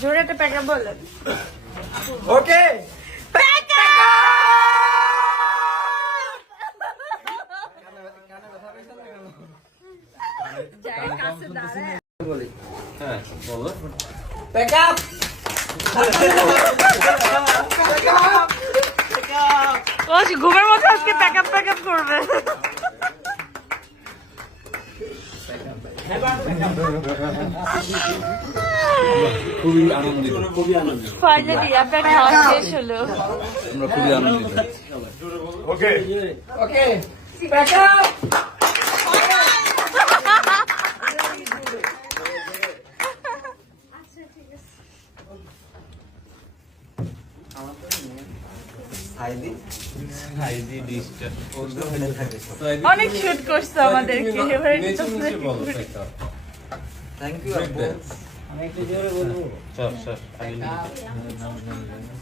জোরে একটা প্যাকেট বললেন ওকে। যাই কাছে দাঁড়ায় বলি হ্যাঁ বলো। প্যাক! আপ ঘুমের মধ্যে আজকে প্যাকআপ প্যাকআপ করবে। খুবই আনন্দিত। খুবই আনন্দিত ফাইনালি আপনার খাওয়া শেষ হলো। আমরা খুবই আনন্দিত। ওকে প্যাক আপ অনেক শুট করছ আমাদেরকে। এবার থ্যাংক ইউ আপু চল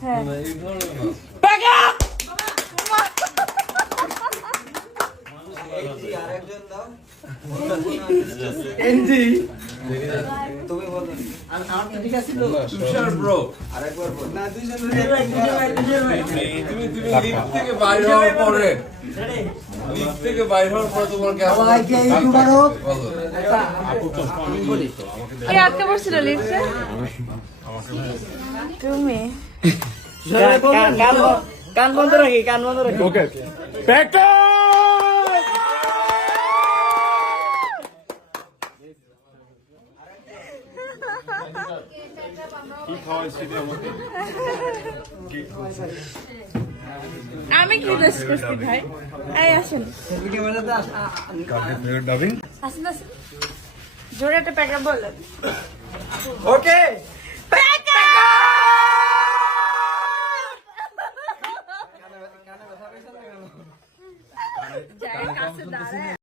হ্যাঁ। আরেকজন এনজি। তুমি বলো। তুষার ব্রো আরেকবার বল। না দুইজন তুমি তুমি লিগ থেকে বাইর হওয়ার পরে। লিগ থেকে বাইর হওয়ার পরে তোমার কেমন বলো। কে আটকে পড়ছিল লিফটে? তুমি। কান বন্ধ রাখি কান বন্ধ রাখি। ওকে আমি কি দোষ করছি ভাই? এই আসেন। আসেন আসেন। জোরে একটা প্যাকেট বললেন ওকে কাছে দাঁড়ায়।